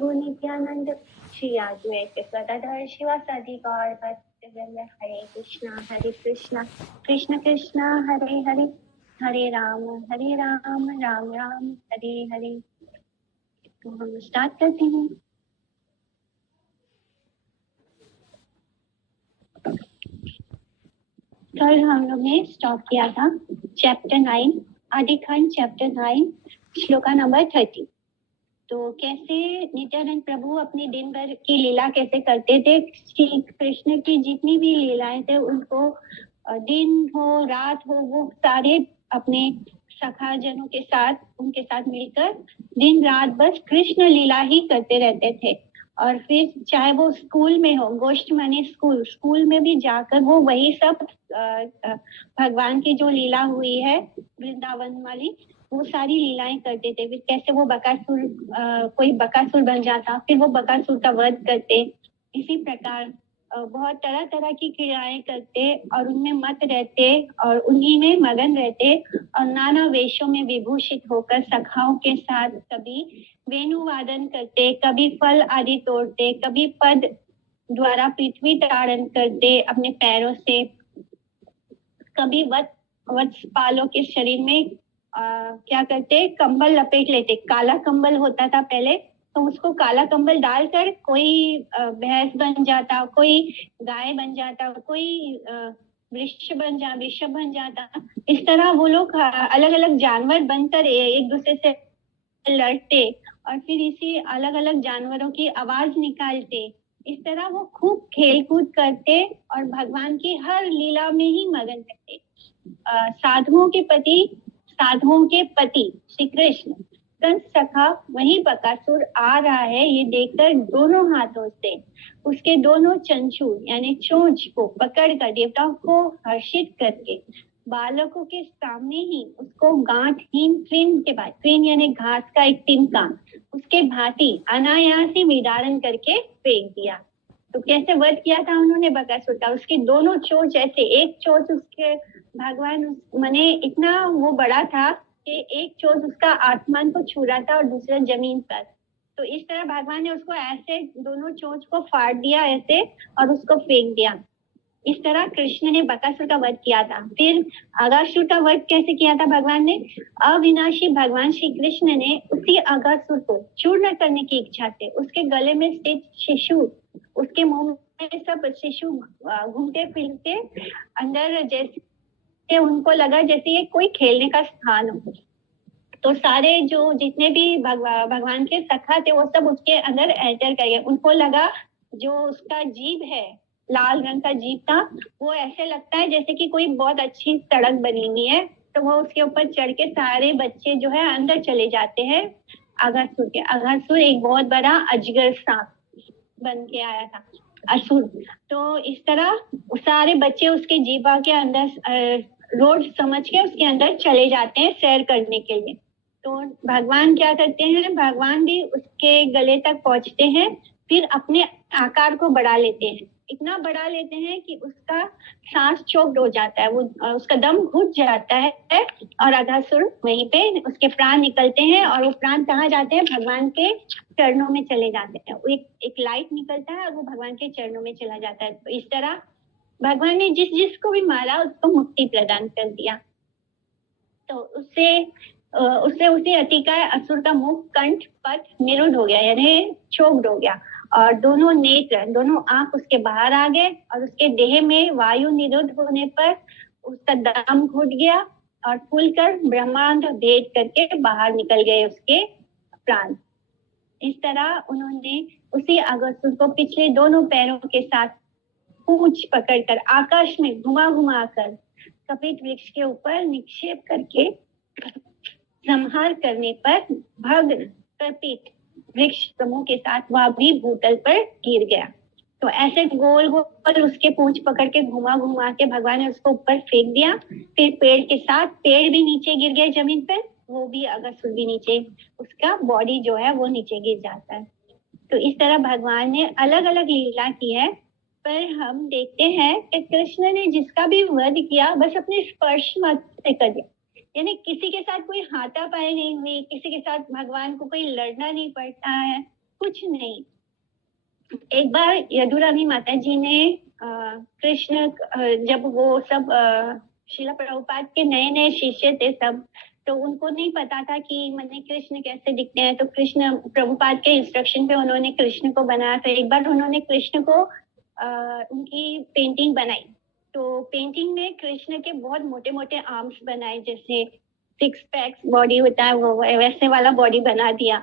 प्रभु नित्यानंद श्री अद्वैत गदाधर शिवासादि गौर भक्तवृंद। हरे कृष्णा कृष्ण कृष्ण हरे हरे, हरे राम राम राम हरे हरे। तो हम स्टार्ट करते हैं। कल हम लोग ने स्टॉप किया था चैप्टर 9, आदिखंड चैप्टर 9, श्लोका नंबर 30। तो कैसे नित्यानंद प्रभु अपने दिन भर की लीला कैसे करते थे, श्री कृष्ण की जितनी भी लीलाएं थे उनको दिन हो रात हो वो सारे अपने सखा जनों के साथ उनके साथ मिलकर दिन रात बस कृष्ण लीला ही करते रहते थे। और फिर चाहे वो स्कूल में हो, गोष्ठ माने स्कूल में भी जाकर वो वही सब भगवान की जो लीला हुई है वृंदावन वाली वो सारी लीलाएं करते थे। फिर कैसे वो बकासुर कोई बकासुर बन जाता, फिर वो बकासुर का वध करते। इसी प्रकार बहुत तरह तरह की क्रियाएं करते और उनमें मत रहते और उन्हीं में मगन रहते और नाना वेशों में विभूषित होकर सखाओं के साथ कभी वेणु वादन करते, कभी फल आदि तोड़ते, कभी पद द्वारा पृथ्वी ताड़न करते अपने पैरों से, कभी वत्सपालों के शरीर में क्या करते, कंबल लपेट लेते। काला कंबल होता था पहले, तो उसको काला कंबल डालकर कोई भैंस बन जाता, कोई गाय बन जाता, कोई वृषभ बन जाता। इस तरह वो लोग अलग अलग जानवर बनकर एक दूसरे से लड़ते और फिर इसी अलग अलग जानवरों की आवाज निकालते। इस तरह वो खूब खेल कूद करते और भगवान की हर लीला में ही मगन रहते। साधुओं के पति श्री कृष्ण कंस सखा वही बकासुर आ रहा है ये देखकर दोनों हाथों से उसके दोनों चंचू यानी चोंच को पकड़कर देवताओं को हर्षित करके बालकों के सामने ही उसको गांठहीन तृण के बाद, तृण यानी घास का एक तिनका, उसके भांति अनायास ही विदारण करके फेंक दिया। तो कैसे वध किया था उन्होंने बकासुर का, उसकी दोनों चोंच ऐसे, एक चोंच उसके भगवान माने इतना वो बड़ा था कि एक चोंच उसका आसमान को छू रहा था और दूसरा जमीन पर। तो इस तरह भगवान ने उसको ऐसे दोनों चोंच को फाड़ दिया ऐसे और उसको फेंक दिया। इस तरह कृष्ण ने बकासुर का वध किया था। फिर अगासुर का वध कैसे किया था भगवान ने, अविनाशी भगवान श्री कृष्ण ने उसी अगासुर को चूर्ण करने की इच्छा से उसके गले में स्थित शिशु, उसके मुंह में सब शिशु घूमते फिरते अंदर, जैसे उनको लगा जैसे ये कोई खेलने का स्थान हो। तो सारे जो जितने भी भगवान के सखा थे वो सब उसके अंदर एंटर कर गए। उनको लगा जो उसका जीभ है, लाल रंग का जीभ था, वो ऐसे लगता है जैसे कि कोई बहुत अच्छी सड़क बनी हुई है। तो वो उसके ऊपर चढ़ के सारे बच्चे जो है अंदर चले जाते हैं अगासुर के। अगासुर एक बहुत बड़ा अजगर सांप बन के आया था, असुर। तो इस तरह सारे बच्चे उसके जीभा के अंदर रोड समझ के उसके अंदर चले जाते हैं सैर करने के लिए। तो भगवान क्या करते हैं, भगवान भी उसके गले तक पहुंचते हैं, फिर अपने आकार को बढ़ा लेते हैं, इतना बढ़ा लेते हैं कि उसका सांस चोक्ड हो जाता है, वो उसका दम घुट जाता है और अगासुर वहीं पे उसके प्राण निकलते हैं। और वो प्राण कहाँ जाते हैं, भगवान के चरणों में चले जाते हैं। एक लाइट निकलता है और वो भगवान के चरणों में चला जाता है। तो इस तरह भगवान ने जिसको भी मारा उसको मुक्ति प्रदान कर दिया। तो उससे उसी अतिकाय असुर का मुख, कंठ, पद निरुद्ध हो गया यानी चोक्ड हो गया और दोनों नेत्र, दोनों आंख उसके बाहर आ गए और उसके देह में वायु निरुद्ध होने पर उसका दम घुट गया और फूलकर ब्रह्मांड भेद करके बाहर निकल गए उसके प्राण। इस तरह उन्होंने उसी अगासुर को पिछले दोनों पैरों के साथ पूंछ पकड़कर आकाश में घुमा कर कपित वृक्ष के ऊपर निक्षेप करके संहार करने पर भग कपित वृक्ष समूह के साथ वह भी भूतल पर गिर गया। तो ऐसे गोल गोल उसके पूंछ पकड़ के घुमा के भगवान ने उसको ऊपर फेंक दिया। फिर पेड़ के साथ पेड़ भी नीचे गिर गए जमीन पर, वो भी अगासुर भी नीचे, उसका बॉडी जो है वो नीचे गिर जाता है। तो इस तरह भगवान ने अलग अलग लीला की है। पर हम देखते हैं कि कृष्ण ने जिसका भी वध किया बस अपने स्पर्श मात्र से कर दिया, यानी किसी के साथ कोई हाथापाई नहीं हुई, किसी के साथ भगवान को कोई लड़ना नहीं पड़ता है, कुछ नहीं। एक बार यदुरानी माता जी ने कृष्ण, जब वो सब शिला प्रभुपाद के नए नए शिष्य थे सब, तो उनको नहीं पता था कि मैंने कृष्ण कैसे दिखते हैं। तो कृष्ण प्रभुपाद के इंस्ट्रक्शन पे उन्होंने कृष्ण को बनाया। तो एक बार उन्होंने कृष्ण को उनकी पेंटिंग बनाई। तो पेंटिंग में कृष्ण के बहुत मोटे मोटे आर्म्स बनाए, जैसे 6 पैक्स बॉडी होता है वो वैसे वाला बॉडी बना दिया।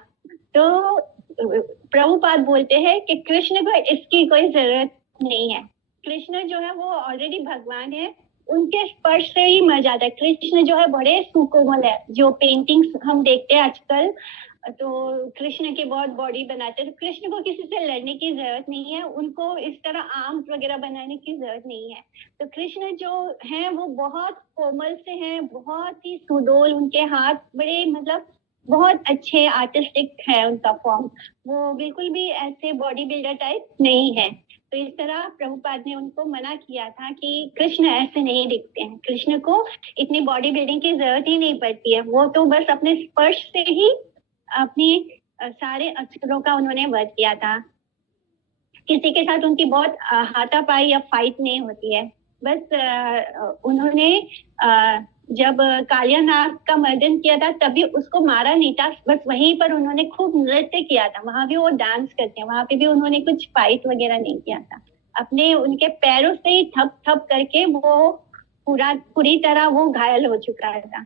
तो प्रभुपाद बोलते हैं कि कृष्ण को इसकी कोई जरूरत नहीं है। कृष्ण जो है वो ऑलरेडी भगवान है, उनके स्पर्श से ही मर जाता है। कृष्ण जो है बड़े सुकोमल है। जो पेंटिंग्स हम देखते हैं आजकल, तो कृष्ण की बहुत बॉडी बनाते हैं। तो कृष्ण को किसी से लड़ने की जरूरत नहीं है, उनको इस तरह आर्म्स वगैरह बनाने की जरूरत नहीं है। तो कृष्ण जो है वो बहुत कोमल से हैं, बहुत ही सुडोल, उनके हाथ बड़े मतलब बहुत अच्छे आर्टिस्टिक है उनका फॉर्म। वो बिल्कुल भी ऐसे बॉडी बिल्डर टाइप नहीं है। तो इस तरह प्रभुपाद ने उनको मना किया था कि कृष्ण ऐसे नहीं दिखते हैं, कृष्ण को इतनी बॉडी बिल्डिंग की जरूरत ही नहीं पड़ती है। वो तो बस अपने स्पर्श से ही अपने सारे असुरों का उन्होंने वध किया था। किसी के साथ उनकी बहुत हाथापाई या फाइट नहीं होती है। बस उन्होंने जब कालिया नाग का मर्दन किया था तभी उसको मारा नहीं था, बस वहीं पर उन्होंने खूब नृत्य किया था। वहां भी वो डांस करते हैं, वहां पे भी उन्होंने कुछ फाइट वगैरह नहीं किया था। अपने उनके पैरों से ही थप थप करके वो पूरी तरह वो घायल हो चुका था।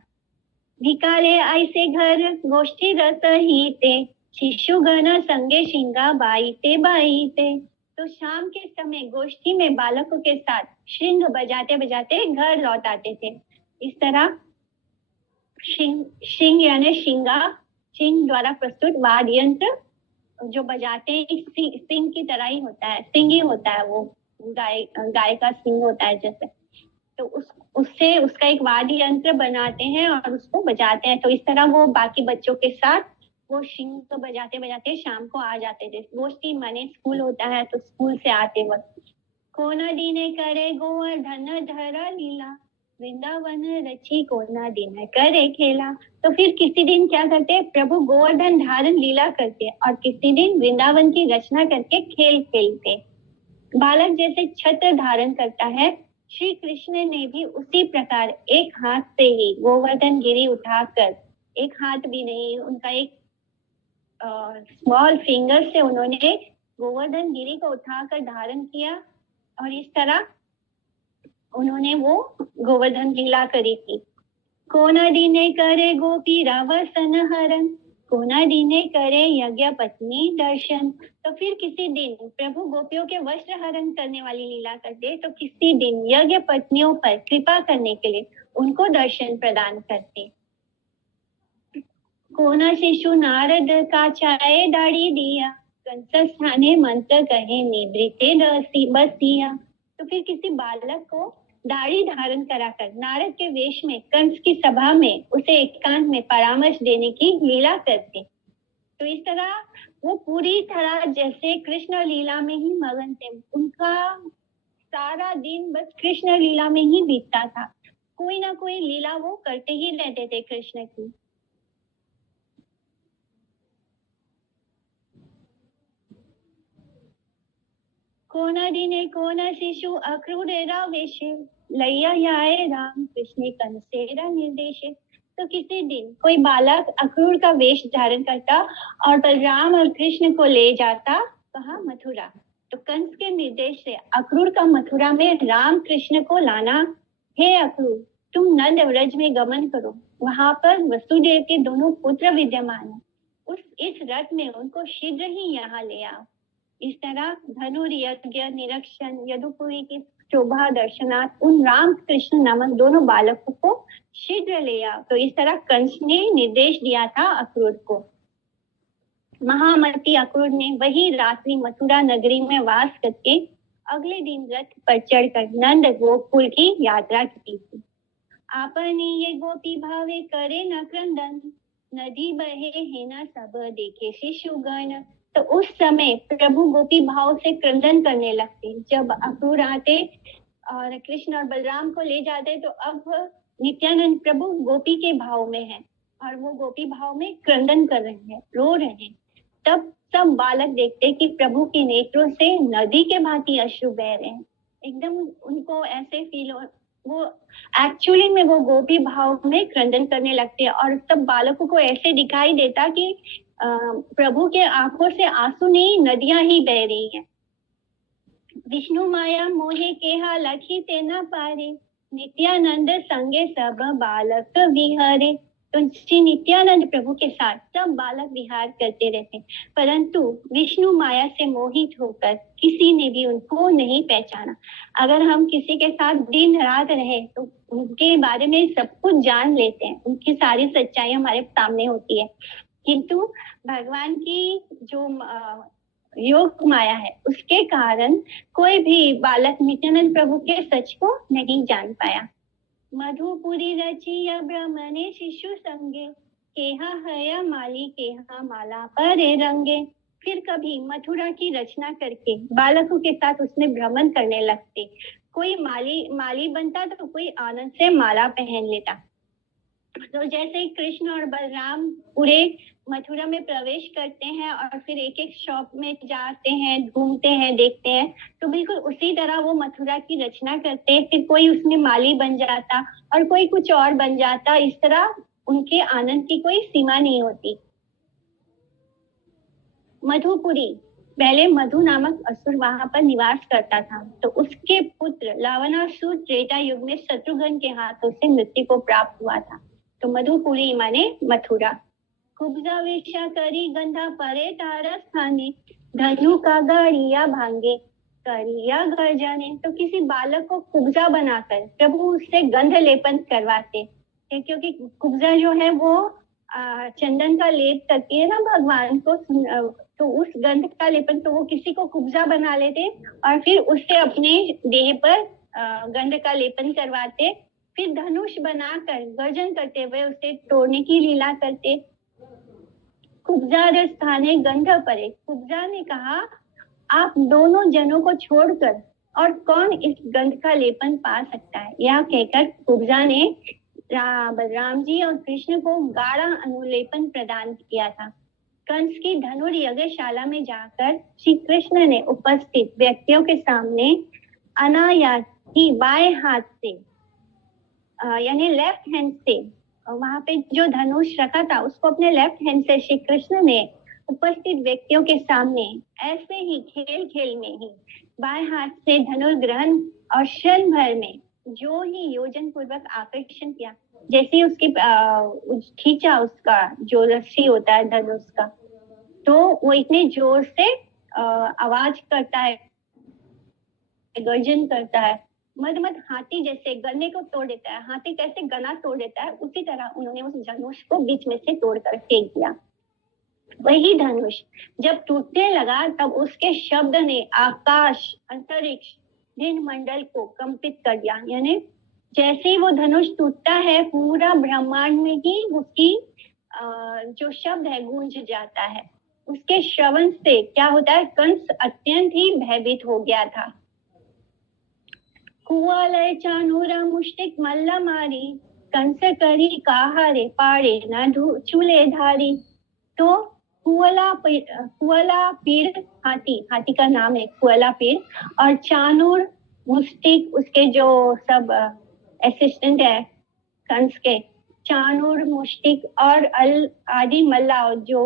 भिकाले ऐसे घर गोष्ठी रस ही ते, शिशुगण संगे शिंगा बाई ते। तो शाम के समय गोष्ठी में बालकों के साथ श्रृंग बजाते बजाते घर लौट आते थे। इस तरह शिंग यानी शिंगा, शिंग द्वारा प्रस्तुत वाद्य यंत्र जो बजाते हैं सिंह की तरह ही होता है, सिंह ही होता है वो, गाय का सिंह होता है जैसे। तो उससे उसका एक वाद्य यंत्र बनाते हैं और उसको बजाते हैं। तो इस तरह वो बाकी बच्चों के साथ वो शिंग को बजाते बजाते शाम को आ जाते थे। गोष्ठी माने स्कूल होता है, तो स्कूल से आते वक्त कोना दीने करे गोवर्धन धरा लीला, वृंदावन रची कोना दिन करे खेला। तो फिर किसी दिन क्या करते, प्रभु गोवर्धन धारण लीला करते और किसी दिन वृंदावन की रचना करके खेल खेलते। बालक जैसे छत्र धारण करता है, श्री कृष्ण ने भी उसी प्रकार एक हाथ से ही गोवर्धन गिरी उठाकर, एक हाथ भी नहीं, उनका एक स्मॉल फिंगर से उन्होंने गोवर्धन गिरी को उठाकर धारण किया और इस तरह उन्होंने वो गोवर्धन लीला करी थी। कोना दीने करे गोपी रावसन हरण, कोना दीने करे यज्ञ पत्नी दर्शन। तो फिर किसी दिन प्रभु गोपियों के वस्त्र हरण करने वाली लीला करते, तो किसी दिन यज्ञ पत्नियों पर कृपा करने के लिए उनको दर्शन प्रदान करते। कोना शिशु नारद का चाय दाढ़ी दिया, कंस स्थाने मंत्र कहे निवृत्ते बसिया। तो फिर किसी बालक को दाढ़ी धारण कराकर नारद के वेश में कंस की सभा में उसे एकांत में परामर्श देने की लीला करते। तो इस तरह वो पूरी तरह जैसे कृष्ण लीला में ही मगन थे। उनका सारा दिन बस कृष्ण लीला में ही बीतता था। कोई ना कोई लीला वो करते ही रहते थे कृष्ण की। कोना दिने कोना शिशु अक्रूरेरा वेशे, लैया याए राम कृष्ण कंसेरा निर्देशे। तो किसी दिन कोई बालक अक्रूर का वेश धारण करता और बलराम और कृष्ण को ले जाता कहा मथुरा। तो कंस के निर्देश से अक्रूर का मथुरा में राम कृष्ण को लाना। हे अक्रूर, तुम नंद व्रज में गमन करो, वहां पर वसुदेव के दोनों पुत्र विद्यमान है, इस रथ में उनको शीघ्र ही यहाँ ले आओ। इस तरह धनुर्यज्ञ निरीक्षण यदुपुरी की शोभा दर्शनार्थ उन राम कृष्ण नामक दोनों बालकों को शीघ्र ले आओ। तो इस तरह कंस ने निर्देश दिया था अक्रूर को। महामती अक्रूर ने वही रात्रि मथुरा नगरी में वास करके अगले दिन रथ पर चढ़कर नंद गोकुल की यात्रा की थी। आपने ये गोपी भावे करे न क्रंदन, नदी बहे है न सब देखे शिशुगण। तो उस समय प्रभु गोपी भाव से क्रंदन करने लगते। जब अक्रूर आते और कृष्ण और बलराम को ले जाते, तो अब नित्यानंद प्रभु गोपी के भाव में है और वो गोपी भाव में क्रंदन कर रहे हैं, रो रहे हैं। तब सब बालक देखते कि प्रभु के नेत्रों से नदी के भांति अश्रु बह रहे हैं। एकदम उनको ऐसे फील हो, वो एक्चुअली में वो गोपी भाव में क्रंदन करने लगते हैं और सब बालकों को ऐसे दिखाई देता कि प्रभु के आंखों से आंसू नहीं, नदियां ही बह रही हैं। विष्णु माया मोहे केहा लखी तेना पारे, नित्यानंद संगे सब बालक विहरे। तो श्री नित्यानंद प्रभु के साथ सब बालक विहार करते रहते, परंतु विष्णु माया से मोहित होकर किसी ने भी उनको नहीं पहचाना। अगर हम किसी के साथ दिन रात रहे तो उनके बारे में सब कुछ जान लेते हैं, उनकी सारी सच्चाई हमारे सामने होती है, किंतु भगवान की जो योग माया है उसके कारण कोई भी बालक नित्यानंद प्रभु के सच को नहीं जान पाया। मधुपुरी रचिया ब्रह्मणे शिशु संगे, केहा हया माली केहा माला परे रंगे। फिर कभी मथुरा की रचना करके बालकों के साथ उसने भ्रमण करने लगते। कोई माली बनता तो कोई आनंद से माला पहन लेता। तो जैसे ही कृष्ण और बलराम पूरे मथुरा में प्रवेश करते हैं और फिर एक एक शॉप में जाते हैं, घूमते हैं, देखते हैं, तो बिल्कुल उसी तरह वो मथुरा की रचना करते। फिर कोई उसमें माली बन जाता और कोई कुछ और बन जाता। इस तरह उनके आनंद की कोई सीमा नहीं होती। मधुपुरी, पहले मधु नामक असुर वहां पर निवास करता था। तो उसके पुत्र लवणासुर त्रेता युग में शत्रुघ्न के हाथों से मृत्यु को प्राप्त हुआ था। तो मधुपुरी माने मथुरा। कुब्जा वेशा करी गंधा परे तारा स्थाने, धनु का गाड़िया भांगे करिया गर्जने। तो किसी बालक को कुब्जा बनाकर प्रभु उससे गंध लेपन करवाते, क्योंकि कुब्जा जो है वो चंदन का लेप करती है ना भगवान को, तो उस गंध का लेपन, तो वो किसी को कुब्जा बना लेते और फिर उससे अपने देह पर गंध का लेपन करवाते। फिर धनुष बनाकर गर्जन करते हुए उसे तोड़ने की लीला करते। कुब्जा स्थाने गंध परे, कुब्जा ने कहा आप दोनों जनों को छोड़कर और कौन इस गंध का लेपन पा सकता है। यह कहकर कुब्जा ने बलराम जी और कृष्ण को गाढ़ा अनुलेपन प्रदान किया था। कंस की धनुर यज्ञशाला में जाकर श्री कृष्ण ने उपस्थित व्यक्तियों के सामने अनायास ही बाएं हाथ से यानी लेफ्ट हैंड से वहां पे जो धनुष रखा था उसको अपने लेफ्ट हैंड से श्री कृष्ण ने उपस्थित व्यक्तियों के सामने ऐसे ही खेल खेल में ही बाएं हाथ से धनुष ग्रहण और क्षण भर में जो ही योजन पूर्वक आकर्षण किया, जैसे उसकी खींचा उसका जो रस्सी होता है धनुष का, तो वो इतने जोर से आवाज करता है, गर्जन करता है, मद हाथी जैसे गन्ने को तोड़ देता है। हाथी कैसे गन्ना तोड़ देता है, उसी तरह उन्होंने उस धनुष को बीच में से तोड़कर फेंक दिया। वही धनुष जब टूटने लगा तब उसके शब्द ने आकाश, अंतरिक्ष, दिन मंडल को कंपित कर दिया। यानी जैसे ही वो धनुष टूटता है पूरा ब्रह्मांड में ही उसकी जो शब्द है गूंज जाता है। उसके श्रवण से क्या होता है, कंस अत्यंत ही भयभीत हो गया था। कुआलय चानूरा मुष्टिक मल्ला मारी, कंस करी काहारे पाड़े न चूले धारी। तो कुआला पीड़, हाथी का नाम है कुआला पीड़, और चानूर मुष्टिक उसके जो सब असिस्टेंट है कंस के, चानूर मुष्टिक और अल आदि मल्ला जो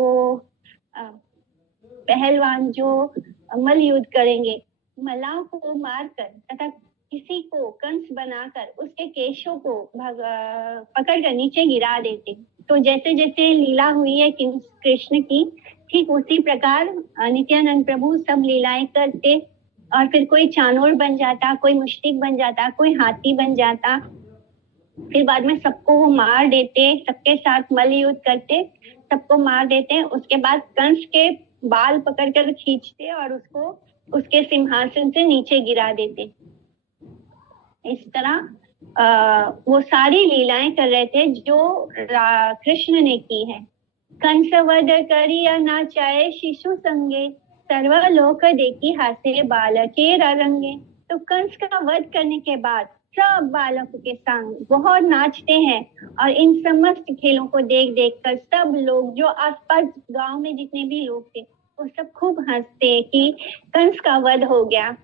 पहलवान जो मल्ल युद्ध करेंगे, मल्लाओं को मारकर तथा किसी को कंस बनाकर उसके केशों को पकड़कर नीचे गिरा देते। तो जैसे जैसे लीला हुई है कृष्ण की, ठीक उसी प्रकार नित्यानंद प्रभु सब लीलाएं करते और फिर कोई चानोर बन जाता, कोई मुष्टिक बन जाता, कोई हाथी बन जाता, फिर बाद में सबको वो मार देते, सबके साथ मल्ल युद्ध करते, सबको मार देते। उसके बाद कंस के बाल पकड़कर खींचते और उसको उसके सिंहासन से नीचे गिरा देते। इस तरह वो सारी लीलाएं कर रहे थे जो कृष्ण ने की है। कंस वध करिया नाचाए शिशु संगे, सर्वलोक देखी हासे बालके रंगे। तो कंस का वध करने के बाद सब बालकों के संग बहुत नाचते हैं। और इन समस्त खेलों को देख देख कर सब लोग जो आसपास गांव में जितने भी लोग थे वो सब खूब हंसते कि कंस का वध हो गया।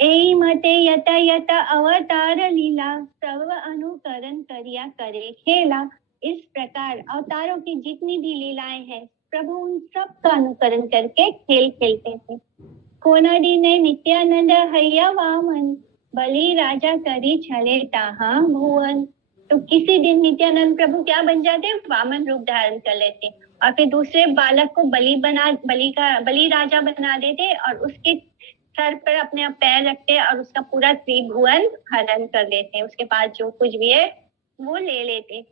एई मते यता यता अवतार लीला, सब अनुकरण करिया करे खेला। इस प्रकार अवतारों की जितनी भी लीलाएं हैं प्रभु उन सब का अनुकरण करके खेल खेलते थे। कोनाडी ने नित्यानंद हैया वामन, बलि राजा करी छले ताहा भुवन। तो किसी दिन नित्यानंद प्रभु क्या बन जाते, वामन रूप धारण कर लेते और फिर दूसरे बालक को बलि राजा बना देते और उसके सर पर अपने पैर रखते और उसका पूरा त्रिभुवन हरण कर लेते। उसके पास जो कुछ भी है वो ले लेते।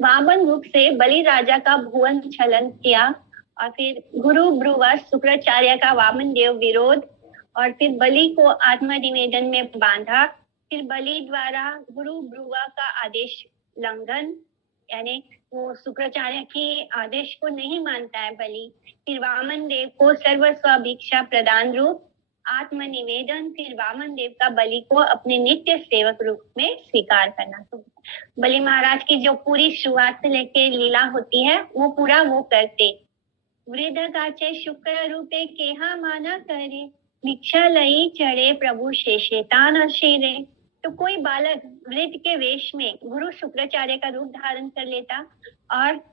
वामन रूप से बलि राजा का भुवन छलन किया और फिर गुरु ब्रुवा शुक्राचार्य का वामन देव विरोध और फिर बलि को आत्मनिवेदन में बांधा। फिर बलि द्वारा गुरु ब्रुवा का आदेश लंघन, यानी वो शुक्राचार्य के आदेश को नहीं मानता है बलि। फिर वामन देव को सर्वस्व भिक्षा प्रदान रूप आत्मनिवेदन, फिर वामन देव का बलि को अपने नित्य सेवक रूप में स्वीकार करना। तो बलि महाराज की जो पूरी शुरुआत से लेके लीला होती है वो पूरा वो करते। वृद्ध काचे शुक्र रूपे केहा माना करे, भिक्षा लई चढ़े प्रभु शेषेतान शिरे। तो कोई बालक वृद्ध के वेश में गुरु शुक्राचार्य का रूप धारण कर लेता और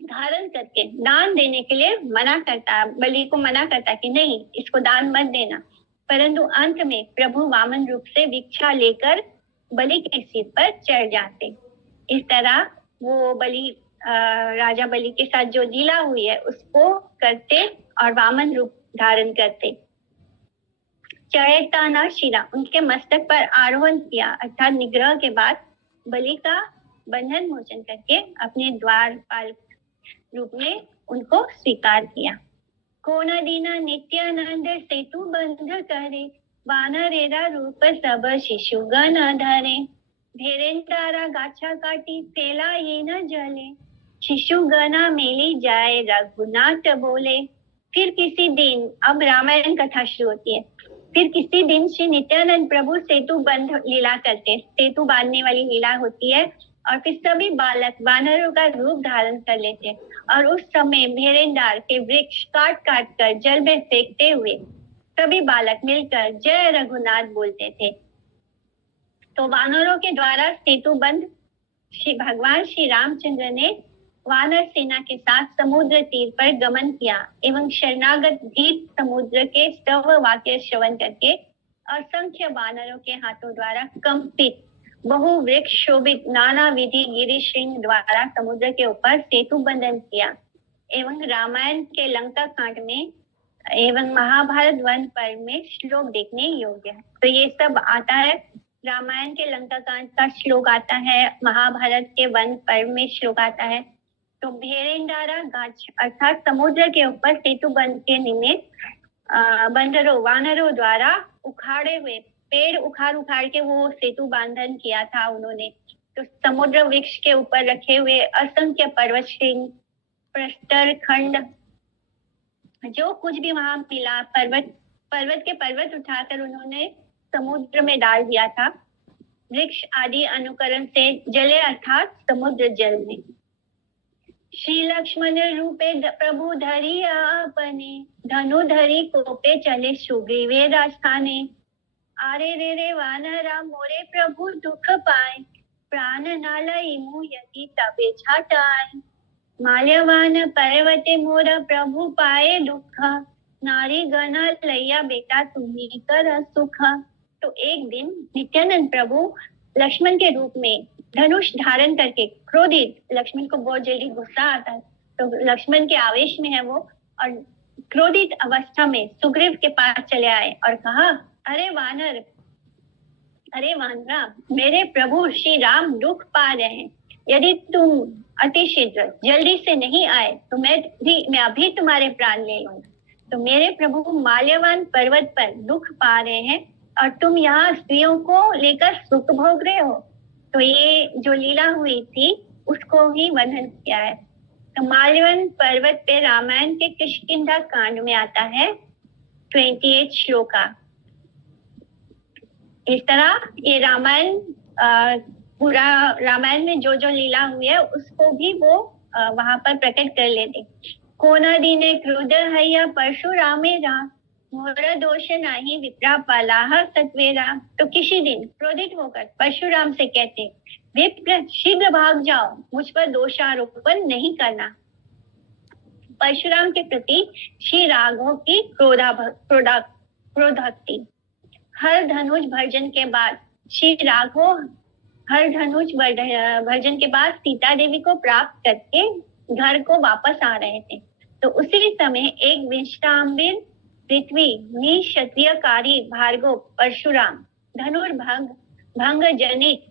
धारण करके दान देने के लिए मना करता, बलि को मना करता कि नहीं इसको दान मत देना। परंतु अंत में प्रभु वामन रूप से भिक्षा लेकर बलि के सिर पर चढ़ जाते। इस तरह वो बलि राजा बलि के साथ जो लीला हुई है उसको करते और वामन रूप धारण करते। चढ़ेताना शिरा, उनके मस्तक पर आरोहण किया अर्थात निग्रह के बाद बलि का बंधन मोचन करके अपने द्वारपाल रूप में उनको स्वीकार किया। कोना दीना नित्यानंद सेतु बंध करे, वानरेरा रूप सब शिशु गण धरे। भेरेंद्रारा गाछा काटी फैला ये न जले, शिशु गणा मेली जाए रघुनाथ बोले। फिर किसी दिन, अब रामायण कथा शुरू होती है। फिर किसी दिन श्री नित्यानंद प्रभु सेतु बंध लीला करते, सेतु बांधने वाली लीला होती है और फिर सभी बालक वानरों का रूप धारण कर लेते और उस समय भेरेंदार के वृक्ष काट काट कर जल में फेंकते हुए सभी बालक मिलकर जय रघुनाथ बोलते थे। तो वानरों के द्वारा सेतु बंध भगवान श्री रामचंद्र ने वानर सेना के साथ समुद्र तीर पर गमन किया एवं शरणागत भीत समुद्र के स्तव वाक्य श्रवण करके असंख्य वानरों के हाथों द्वारा कंपित बहु वृक्ष शोभित नाना विधि गिरी श्रृंग द्वारा समुद्र के ऊपर सेतु बंधन किया। एवं रामायण के लंका कांड में एवं महाभारत वन पर्व में श्लोक देखने योग्य है। तो ये सब आता है, रामायण के लंका कांड का श्लोक आता है, महाभारत के वन पर्व में श्लोक आता है। तो भेरेंदारा गाछ अर्थात समुद्र के ऊपर सेतु बंध के निमित्त वानरों द्वारा उखाड़े हुए पेड़ उखाड़ के वो सेतु बांधन किया था उन्होंने। तो समुद्र वृक्ष के ऊपर रखे हुए असंख्य पर्वत श्रृंग प्रस्तर खंड जो कुछ भी वहां मिला, पर्वत के पर्वत उठाकर उन्होंने समुद्र में डाल दिया था। वृक्ष आदि अनुकरण से जले अर्थात समुद्र जल में। श्री लक्ष्मण रूपे प्रभु धरी अपने, धनु धरी कोपे चले सुग्रीवे राजस्थाने। आरे रे वानरा मोरे प्रभु दुख पाए, प्राण न लईमु यदि तबे छाटाए। माल्यवान पर्वते मोर प्रभु पाए दुख, नारी गण लैया बेटा तुम्ही कर सुख। तो एक दिन नित्यानंद प्रभु लक्ष्मण के रूप में धनुष धारण करके क्रोधित, लक्ष्मण को बहुत जल्दी गुस्सा आता है तो लक्ष्मण के आवेश में है वो, और क्रोधित अवस्था में सुग्रीव के पास चले आए और कहा, अरे वानरा, मेरे प्रभु श्री राम दुख पा रहे हैं, यदि तुम अति शीघ्र जल्दी से नहीं आए तो मैं अभी तुम्हारे प्राण ले लूंगा। तो मेरे प्रभु माल्यवान पर्वत पर दुख पा रहे हैं और तुम यहाँ स्त्रियों को लेकर सुख भोग रहे हो। तो ये जो लीला हुई थी उसको ही वर्णन किया है। तो माल्यवान पर्वत पे रामायण के किष्किंधा कांड में आता है 28 श्लोका। इस तरह ये रामायण पूरा रामायण में जो जो लीला हुई है उसको भी वो वहां पर प्रकट कर लेते। कोना दीने क्रोध हैया परशुरामे राम, मोर दोष नाही विप्रा पालाह सत्वेरा। तो किसी दिन क्रोधित होकर परशुराम से कहते, विप्र शीघ्र भाग जाओ, मुझ पर दोषारोपण नहीं करना। परशुराम के प्रति श्री राघव की क्रोधाक्ति। हर धनुष भर्जन के बाद श्री राघव भर्जन के बाद सीता देवी को प्राप्त करके घर को वापस आ रहे थे। तो उसी समय एक विश्रामवीर पृथ्वी निक्षत्रियकारी भार्गव परशुराम धनुर्भंग जनित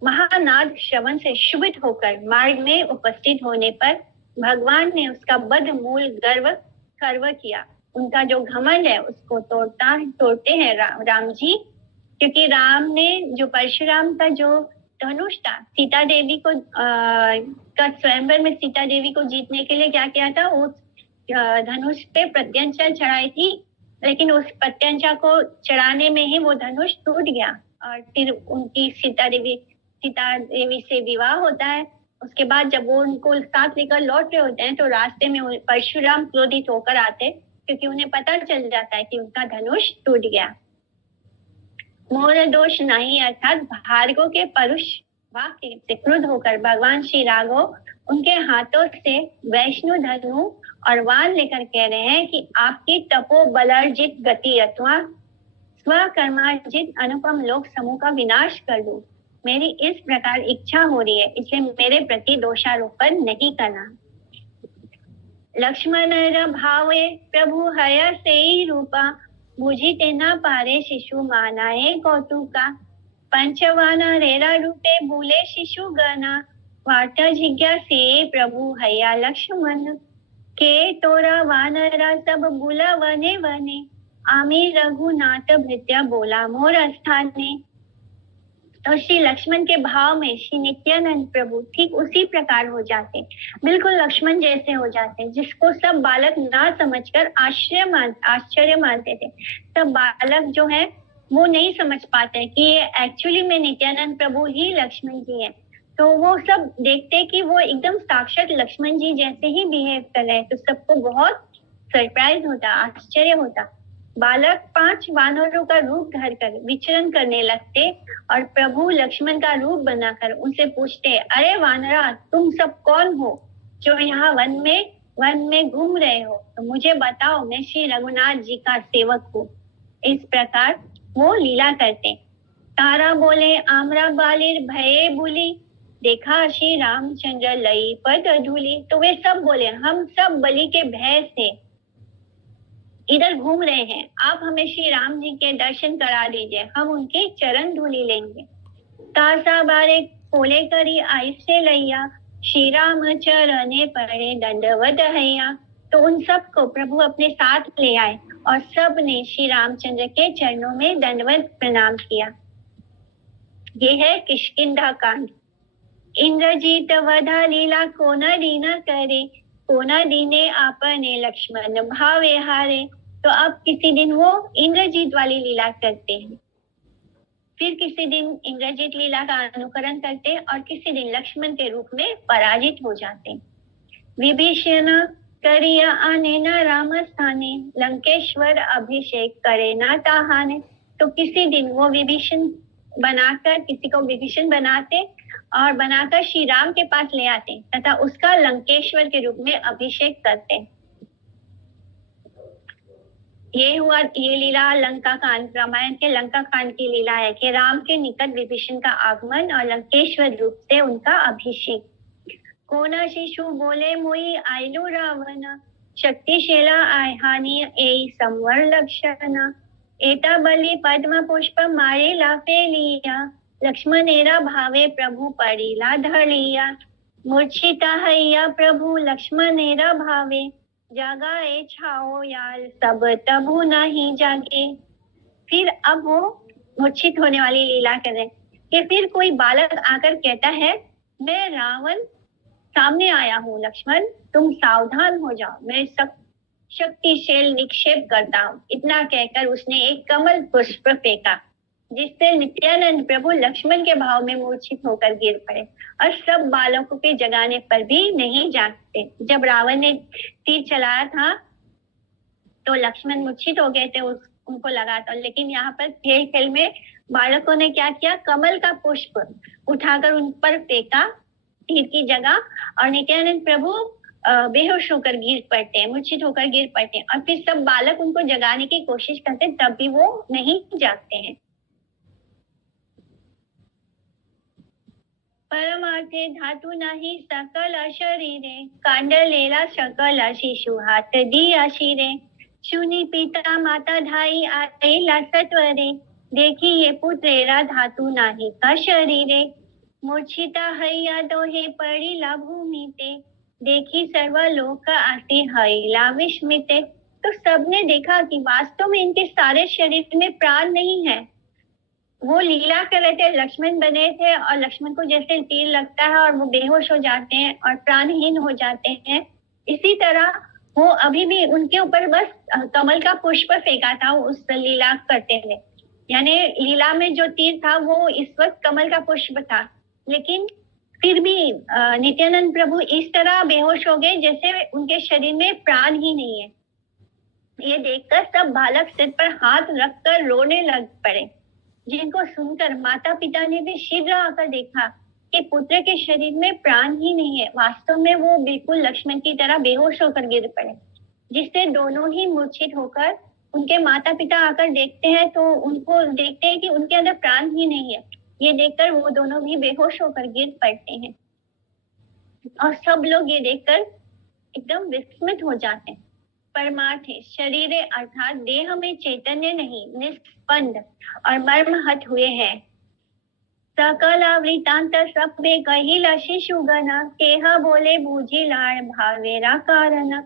महानाद श्रवण से शुभित होकर मार्ग में उपस्थित होने पर भगवान ने उसका बद्ध मूल गर्व किया। उनका जो घमंड है उसको तोड़ते हैं राम जी, क्योंकि राम ने जो परशुराम का जो धनुष था सीता देवी को का स्वयंवर में सीता देवी को जीतने के लिए क्या किया था, उस धनुष पे प्रत्यंचा चढ़ाई थी, लेकिन उस प्रत्यंचा को चढ़ाने में ही वो धनुष टूट गया और फिर उनकी सीता देवी से विवाह होता है। उसके बाद जब वो उनको साथ लेकर लौट रहे होते हैं तो रास्ते में परशुराम क्रोधित होकर आते, क्योंकि उन्हें पता चल जाता है कि उनका धनुष टूट गया। मोर दोष नहीं, अर्थात भार्गव के परुष वाक्य से क्रुद्ध होकर भगवान श्री राघव उनके हाथों से वैष्णु धनु और वाण लेकर कह रहे हैं कि आपकी तपो बलार्जित गति अथवा स्वकर्मार्जित अनुपम लोक समूह का विनाश कर दो। मेरी इस प्रकार इच्छा हो रही है, इसलिए मेरे प्रति दोषारोपण नहीं करना। लक्ष्मण भावे प्रभु हय से रूपा, बुझिते न पारे शिशु मानाए कौतुका। पंचवाना रेरा रूपे भूले शिशु गना, वाट जिज्ञा से प्रभु हया लक्ष्मण। के तोरा वानरा सब बुला वने वने, आमी रघुनाथ भृत्य बोला मोर स्थाने। तो श्री लक्ष्मण के भाव में श्री नित्यानंद प्रभु ठीक उसी प्रकार हो जाते, बिल्कुल लक्ष्मण जैसे हो जाते, जिसको सब बालक ना समझकर आश्चर्य मानते थे। सब बालक जो है वो नहीं समझ पाते कि ये एक्चुअली में नित्यानंद प्रभु ही लक्ष्मण जी हैं। तो वो सब देखते कि वो एकदम साक्षात लक्ष्मण जी जैसे ही बिहेव कर रहे हैं, तो सबको बहुत सरप्राइज होता, आश्चर्य होता। बालक 5 वानरों का रूप धर कर विचरण करने लगते और प्रभु लक्ष्मण का रूप बनाकर उनसे पूछते, अरे वानरा, तुम सब कौन हो जो यहाँ वन में घूम रहे हो? तो मुझे बताओ, मैं श्री रघुनाथ जी का सेवक हूँ। इस प्रकार वो लीला करते। तारा बोले, आमरा बालिर भये बुली, देखा श्री रामचंद्र लई पद धूली। तो वे सब बोले, हम सब बलि के भय से इधर घूम रहे हैं, आप हमें श्री राम जी के दर्शन करा दीजिए, हम उनके चरण धूली लेंगे। तासा बारे खोले करी आइसे लैया, श्री राम चरणे पड़े दंडवत हैया। तो उन सबको प्रभु अपने साथ ले आए और सब ने श्री रामचंद्र के चरणों में दंडवत प्रणाम किया। ये है किष्किंधा कांड। इंद्रजीत वधा लीला कोना दीना करे, कोना दीने आपने लक्ष्मण भावे हारे। तो अब किसी दिन वो इंद्रजीत वाली लीला करते हैं, फिर किसी दिन इंद्रजीत लीला का अनुकरण करते हैं और किसी दिन लक्ष्मण के रूप में पराजित हो जाते हैं। विभीषण करिया आने न राम स्थाने, लंकेश्वर अभिषेक करे न ताहाने। तो किसी दिन वो विभीषण बनाकर किसी को विभीषण बनाते और बनाकर श्री राम के पास ले आते तथा उसका लंकेश्वर के रूप में अभिषेक करते। ये हुआ, ये लीला लंका कांड, रामायण के लंका कांड की लीला है कि राम के निकट विभीषण का आगमन और लंकेश्वर रूप से उनका अभिषेक। कोना शिशु बोले मोई आयलु रावण, शक्तिशीला आहानी ए संवर लक्षण। एता बलि पद्म पुष्प मारे लाफे लिया, लक्ष्मणेरा भावे प्रभु पड़ीला धड़िया। मूर्छिता हैया प्रभु लक्ष्मणेरा भावे, जागा ए छाओ यार सब तबु नहीं जागे। फिर अब वो मूर्छित होने वाली लीला कर रहे कि फिर कोई बालक आकर कहता है, मैं रावण सामने आया हूँ, लक्ष्मण तुम सावधान हो जाओ, मैं सब शक्तिशाली निक्षेप करता हूँ। इतना कहकर उसने एक कमल पुष्प फेंका, जिससे नित्यानंद प्रभु लक्ष्मण के भाव में मूर्छित होकर गिर पड़े और सब बालकों के जगाने पर भी नहीं जागते। जब रावण ने तीर चलाया था तो लक्ष्मण मूर्छित हो गए थे, उनको लगा था, लेकिन यहाँ पर खेल खेल में बालकों ने क्या किया, कमल का पुष्प उठाकर उन पर फेंका तीर की जगह, और नित्यानंद प्रभु बेहोश होकर गिर पड़ते हैं, मूर्छित होकर गिर पड़ते हैं, और फिर सब बालक उनको जगाने की कोशिश करते हैं, तब भी वो नहीं जागते हैं। परमार्थे धातु नाही सकल शरीरे, कांडलेला सकल शिशु हाथ दिया शिरे, शुनि पिता माता धाई आईला सत्वरे, देखी ये पुत्रेरा धातु नाही का शरीरे, मूर्छिता हैया दोहे पड़ीला भूमिते, देखी सर्व लोक आते हैला विस्मिते। तो सबने देखा कि वास्तव में इनके सारे शरीर में प्राण नहीं है। वो लीला कर रहे थे, लक्ष्मण बने थे, और लक्ष्मण को जैसे तीर लगता है और वो बेहोश हो जाते हैं और प्राणहीन हो जाते हैं, इसी तरह वो अभी भी उनके ऊपर बस कमल का पुष्प फेंका था उस लीला करते हुए। यानी लीला में जो तीर था वो इस वक्त कमल का पुष्प था, लेकिन फिर भी नित्यानंद प्रभु इस तरह बेहोश हो गए जैसे उनके शरीर में प्राण ही नहीं है। ये देखकर सब बालक सिर पर हाथ रखकर रोने लग पड़े, जिनको सुनकर माता पिता ने भी शीघ्र आकर देखा कि पुत्र के शरीर में प्राण ही नहीं है। वास्तव में वो बिल्कुल लक्ष्मण की तरह बेहोश होकर गिर पड़े, जिससे दोनों ही मूर्छित होकर उनके माता पिता आकर देखते हैं तो उनको देखते हैं कि उनके अंदर प्राण ही नहीं है। ये देखकर वो दोनों भी बेहोश होकर गिर पड़ते हैं और सब लोग ये देखकर एकदम विस्मित हो जाते हैं। परमार्थ है शरीर अर्थात देह में चैतन्य नहीं, निस्पंद और मर्महत हुए हैं। सकला वृतांत सबे कहिला शिशुगण, केह बोले बूझी लाड़ भावेरा कारण।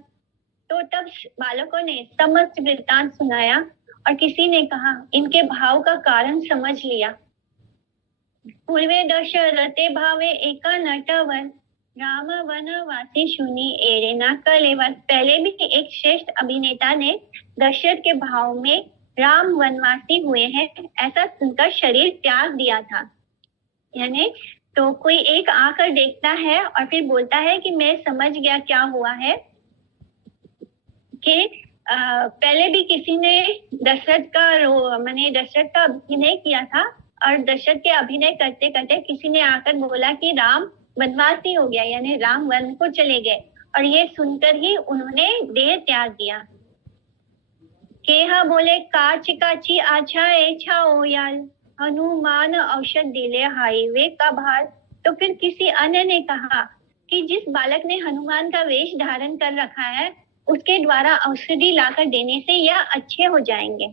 तो तब बालकों ने समस्त वृतांत सुनाया और किसी ने कहा इनके भाव का कारण समझ लिया। पूर्वे दशरथे भावे एका नटवर, राम वनवासी सुनी एरे ना कलेवर। पहले भी एक श्रेष्ठ अभिनेता ने दशरथ के भाव में राम वनवासी हुए हैं ऐसा सुनकर शरीर त्याग दिया था। यानी तो कोई एक आकर देखता है और फिर बोलता है कि मैं समझ गया क्या हुआ है, कि पहले भी किसी ने दशरथ का अभिनय किया था और दशरथ के अभिनय करते करते किसी ने आकर बोला कि राम वनवासी हो गया, यानी राम वन को चले गए, और ये सुनकर ही उन्होंने देह त्याग दिया। केहा बोले काची काची आछा एछा ओयाल, हनुमान औषध दिले हाईवे का भार। तो फिर किसी अन्य ने कहा कि जिस बालक ने हनुमान का वेश धारण कर रखा है उसके द्वारा औषधि लाकर देने से यह अच्छे हो जाएंगे।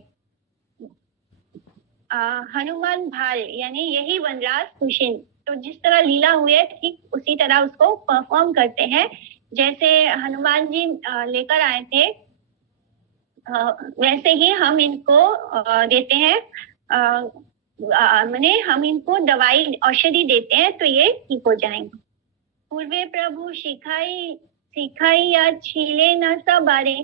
हनुमान भाल यानी यही वनराज सुशील, तो जिस तरह लीला हुए ठीक उसी तरह उसको परफॉर्म करते हैं। जैसे हनुमान जी लेकर आए थे वैसे ही हम इनको देते हैं, माने हम इनको दवाई औषधि देते हैं तो ये ठीक हो जाएंगे। पूर्वे प्रभु सिखाई या छीले न सबारे,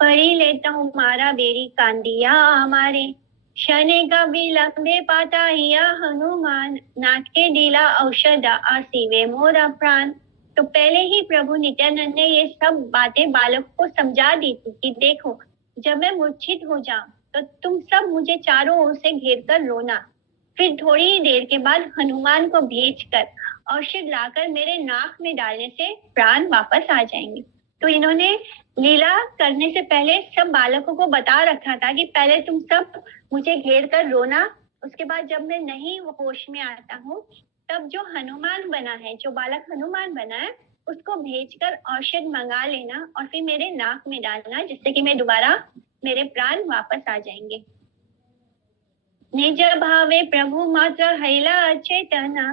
पढ़ी लेता हूँ मारा बेरी कांदिया हमारे, शने का भी लंबे पाता हिया हनुमान, नाटके दिला औषध आसीवे मोरा प्राण। तो पहले ही प्रभु नित्यानंद ने ये सब बातें बालक को समझा दी थी कि देखो जब मैं मूर्छित हो जाऊं तो तुम सब मुझे चारों ओर से घेर कर रोना, फिर थोड़ी ही देर के बाद हनुमान को भेजकर औषध लाकर मेरे नाक में डालने से प्राण वापस आ जाएंगे। तो इन्होंने लीला करने से पहले सब बालकों को बता रखा था कि पहले तुम सब मुझे घेर कर रोना, उसके बाद जब मैं नहीं होश में आता हूँ तब जो हनुमान बना है, जो बालक हनुमान बना है उसको भेजकर औषध मंगा लेना और फिर मेरे नाक में डालना, जिससे कि मैं दोबारा मेरे प्राण वापस आ जाएंगे। निज भावे प्रभु मात्र हैला अचेतना,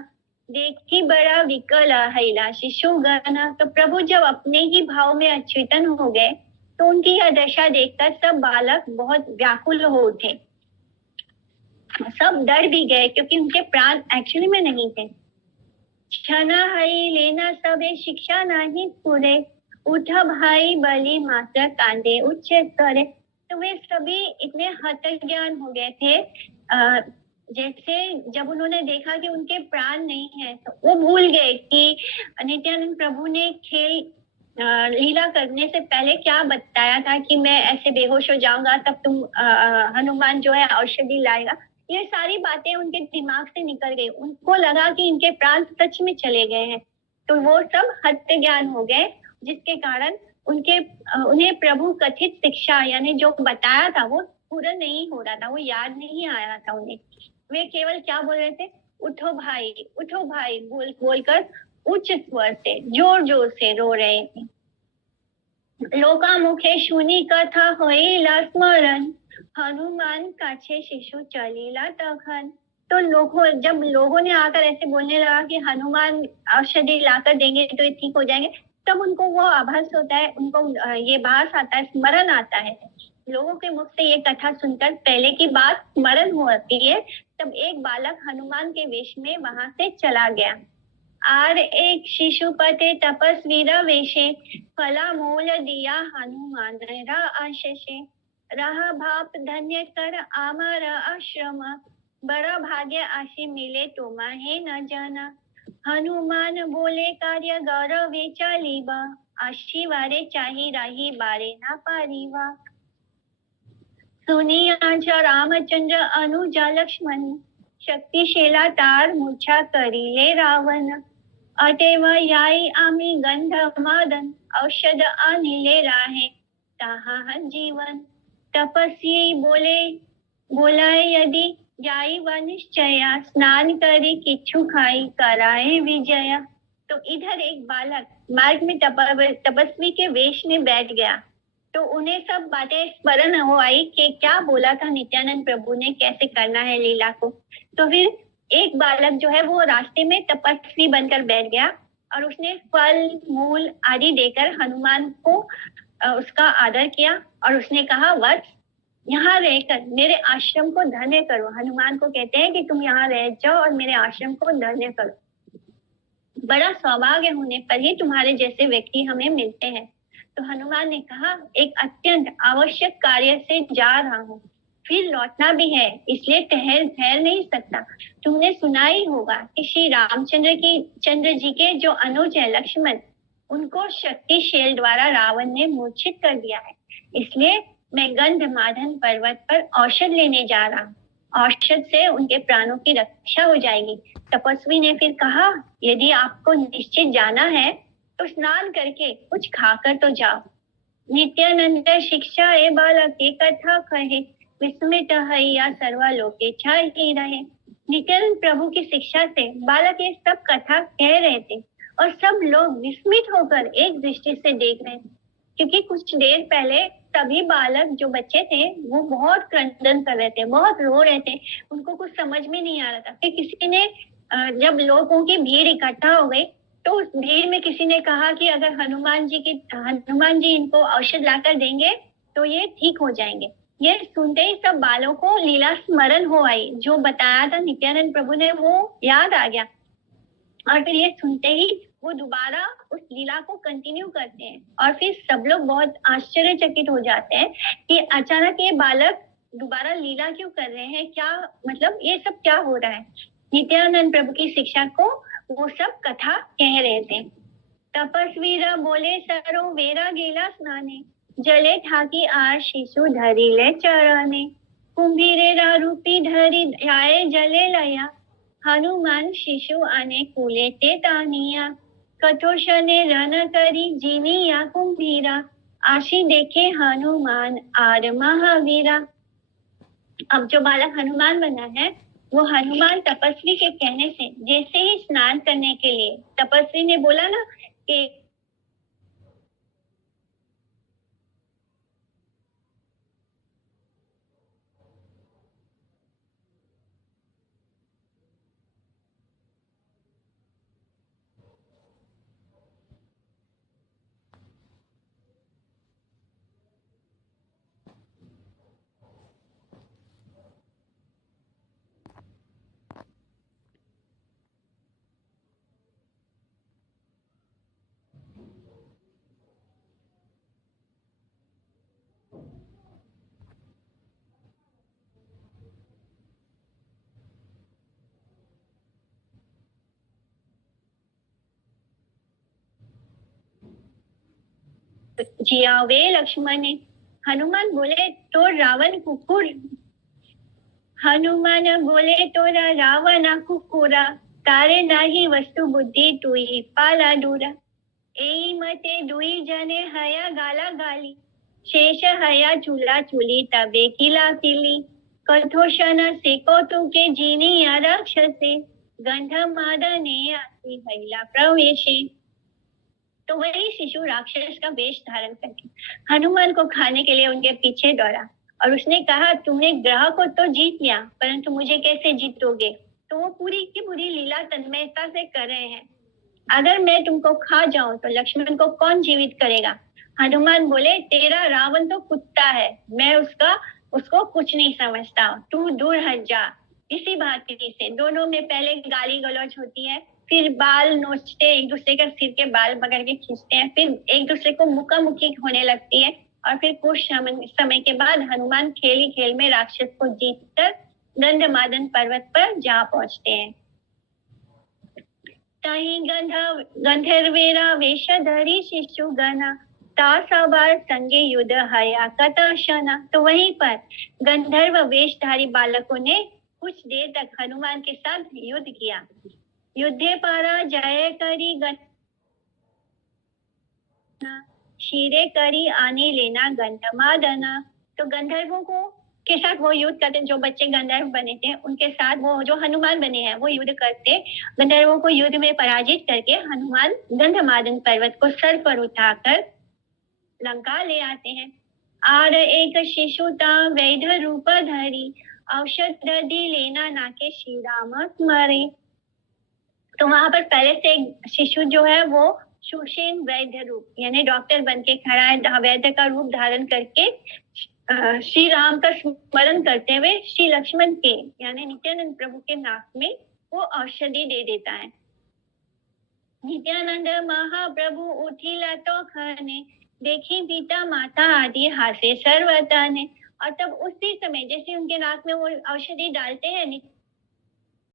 देखी बड़ा विकल हैला शिशु गना। तो प्रभु जब अपने ही भाव में अचेतन हो गए तो उनकी यह दशा देखकर सब बालक बहुत व्याकुल हो उठे, सब डर भी गए क्योंकि उनके प्राण एक्चुअली में नहीं थे। क्षण हई लेना सबे शिक्षा नहीं पूरे, उठ भाई बलि मात्र कांदे उच्च करे। तो वे सभी इतने हतज्ञान हो गए थे, जैसे जब उन्होंने देखा कि उनके प्राण नहीं है तो वो भूल गए कि नित्यानंद प्रभु ने खेल लीला करने से पहले क्या बताया था कि मैं ऐसे बेहोश हो जाऊंगा तब तुम हनुमान जो है औषधि लाएगा। ये सारी बातें उनके दिमाग से निकल गई, उनको लगा कि इनके प्राण सच में चले गए हैं। तो वो सब हत्या ज्ञान हो गए, जिसके कारण उन्हें प्रभु कथित शिक्षा यानी जो बताया था वो पूरा नहीं हो रहा था, वो याद नहीं आ रहा था उन्हें। वे केवल क्या बोल रहे थे, उठो भाई बोल बोलकर उच्च स्वर से जोर जोर से रो रहे थे। लोका मुखे सुनी कथा होइला स्मरण, हनुमान काछे शिशु चलीला तखन। तो जब लोगों ने आकर ऐसे बोलने लगा कि हनुमान औषधि लाकर देंगे तो ये ठीक हो जाएंगे, तब उनको वो आभास होता है, उनको ये भास आता है, स्मरण आता है। लोगों के मुख से ये कथा सुनकर पहले की बात स्मरण होती है। तब एक बालक हनुमान के वेश में वहां से चला गया। आर एक शिशुपते तपस्वीरा वेशे, फला मूल दिया हनुमान आशेषे। रहा भाप धन्य कर आमर आश्रम, बड़ा भाग्य आशी मिले तुम्हें न जाना। हनुमान बोले कार्य गौरव चालीबा, आशी वारे चाही राही बारे ना पारीवा। सुनिया रामचंद्र अनुजा लक्ष्मण, शक्तिशेला तार मूर्छा करीले रावण। अटेव याई आम्ही गंधमादन, औषध आणिले राहे ताहा जीवन। तपस्वी बोलाय यदि जाई व निश्चया, स्नान करी किच्छु खाई कराए विजया। तो इधर एक बालक मार्ग में तपस्वी के वेश में बैठ गया, तो उन्हें सब बातें स्मरण हो आई कि क्या बोला था नित्यानंद प्रभु ने, कैसे करना है लीला को। तो फिर एक बालक जो है वो रास्ते में तपस्वी बनकर बैठ गया और उसने फल मूल आदि देकर हनुमान को उसका आदर किया और उसने कहा, वत्स यहाँ रहकर मेरे आश्रम को धन्य करो। हनुमान को कहते हैं कि तुम यहाँ रह जाओ और मेरे आश्रम को धन्य करो। बड़ा सौभाग्य होने पर ही तुम्हारे जैसे व्यक्ति हमें मिलते हैं। तो हनुमान ने कहा, एक अत्यंत आवश्यक कार्य से जा रहा हूँ, फिर लौटना भी है, इसलिए ठहर नहीं सकता। तुमने सुना ही होगा कि श्री चंद्र जी के जो अनुज है लक्ष्मण, उनको शक्तिशैल द्वारा रावण ने मूर्छित कर दिया है। इसलिए मैं गंधमादन पर्वत पर औषध लेने जा रहा हूँ। औषध से उनके प्राणों की रक्षा हो जाएगी। तपस्वी ने फिर कहा, यदि आपको निश्चित जाना है तो स्नान करके कुछ खाकर तो जाओ। नित्यानंद शिक्षा ए बालक की कथा कहे, विस्मित हैया सर्वलोके छाई रहे। नित्यानंद प्रभु की शिक्षा से बालक ये सब कथा कह रहे थे और सब लोग विस्मित होकर एक दृष्टि से देख रहे थे, क्योंकि कुछ देर पहले सभी बालक जो बच्चे थे वो बहुत क्रंदन कर रहे थे, बहुत रो रहे थे। उनको कुछ समझ में नहीं आ रहा था कि किसी ने जब लोगों की भीड़ इकट्ठा हो गई तो उस भीड़ में किसी ने कहा कि अगर हनुमान जी इनको औषध लाकर देंगे तो ये ठीक हो जाएंगे। ये सुनते ही सब बालों को लीला स्मरण हो आई, जो बताया था नित्यानंद प्रभु ने वो याद आ गया। और फिर ये सुनते ही वो दोबारा उस लीला को कंटिन्यू करते हैं और फिर सब लोग बहुत आश्चर्यचकित हो जाते हैं कि अचानक ये बालक दोबारा लीला क्यों कर रहे हैं, क्या मतलब ये सब क्या हो रहा है। नित्यानंद प्रभु की शिक्षा को वो सब कथा कह रहे थे। तपस्वीरा बोले सरो वेरा गेला स्नाने, जले ठाकी आर शिशु धरिले चरणे। कुंभीरे रूपी धरी जाए जले लया, हनुमान शिशु आने कुले ते तानिया। कठोषने रन करी जीनिया कुंभीरा, आशी देखे हनुमान आर महावीरा। अब जो बालक हनुमान बना है वो हनुमान तपस्वी के कहने से जैसे ही स्नान करने के लिए तपस्वी ने बोला ना कि जिया वे लक्ष्मण ने। हनुमान बोले तो रावण कुकुर, हनुमान बोले तो रावण कुकुरा, तारे नाही वस्तु बुद्धि टुई पाला दूरा। एई मते दुई जने हया गाला गाली, शेष हया चूला चूली तबे किला किली। कथोशन सेको तू के जीनी या राक्षसे, गंध मादने आती महिला प्रवेशे। तो वही शिशु राक्षस का वेश धारण करके हनुमान को खाने के लिए उनके पीछे दौड़ा और उसने कहा, तुमने ग्रह को तो जीत लिया, परंतु मुझे कैसे जीतोगे? तो वो पूरी की पूरी लीला तन्मयता से कर रहे हैं। अगर मैं तुमको खा जाऊं तो लक्ष्मण को कौन जीवित करेगा? हनुमान बोले, तेरा रावण तो कुत्ता है, मैं उसको कुछ नहीं समझता, तू दूर हट जा। इसी भांति से दोनों में पहले गाली गलौज होती है, फिर बाल नोचते, एक दूसरे का सिर के बाल पकड़ के खींचते हैं, फिर एक दूसरे को मुखामुखी होने लगती है और फिर कुछ समय के बाद हनुमान खेल ही खेल में राक्षस को जीतकर गंधमादन पर्वत पर जा पहुंचते हैं। तहीं गंधर्वेरा वेश धरी शिशु गना, तासाबार संगे युद्ध हया कथाशना। तो वहीं पर गंधर्व वेशधारी बालकों ने कुछ देर तक हनुमान के साथ युद्ध किया। युद्धे पारा जय करी शीरे करी आने लेना गंधमादना। तो गंधर्वों को के साथ वो युद्ध करते, जो बच्चे गंधर्व बने थे उनके साथ वो जो हनुमान बने हैं वो युद्ध करते। गंधर्वों को युद्ध में पराजित करके हनुमान गंधमादन पर्वत को सर पर उठाकर लंका ले आते हैं। आर एक शिशुता वैध रूप धरी, औषध दधी लेना नाके श्री राम स्मरे। तो वहां पर पहले से एक शिशु जो है वो सुषेण वैद्य रूप यानी डॉक्टर बन के खड़ा है, वैद्य का रूप धारण करके श्री राम का स्मरण करते हुए श्री लक्ष्मण के यानी नित्यानंद प्रभु के नाक में वो औषधि दे देता है। नित्यानंद महाप्रभु उठिला तो खने, देखी पिता माता आदि हासे सर्वता ने। और तब उसी समय जैसे उनके नाक में वो औषधि डालते हैं,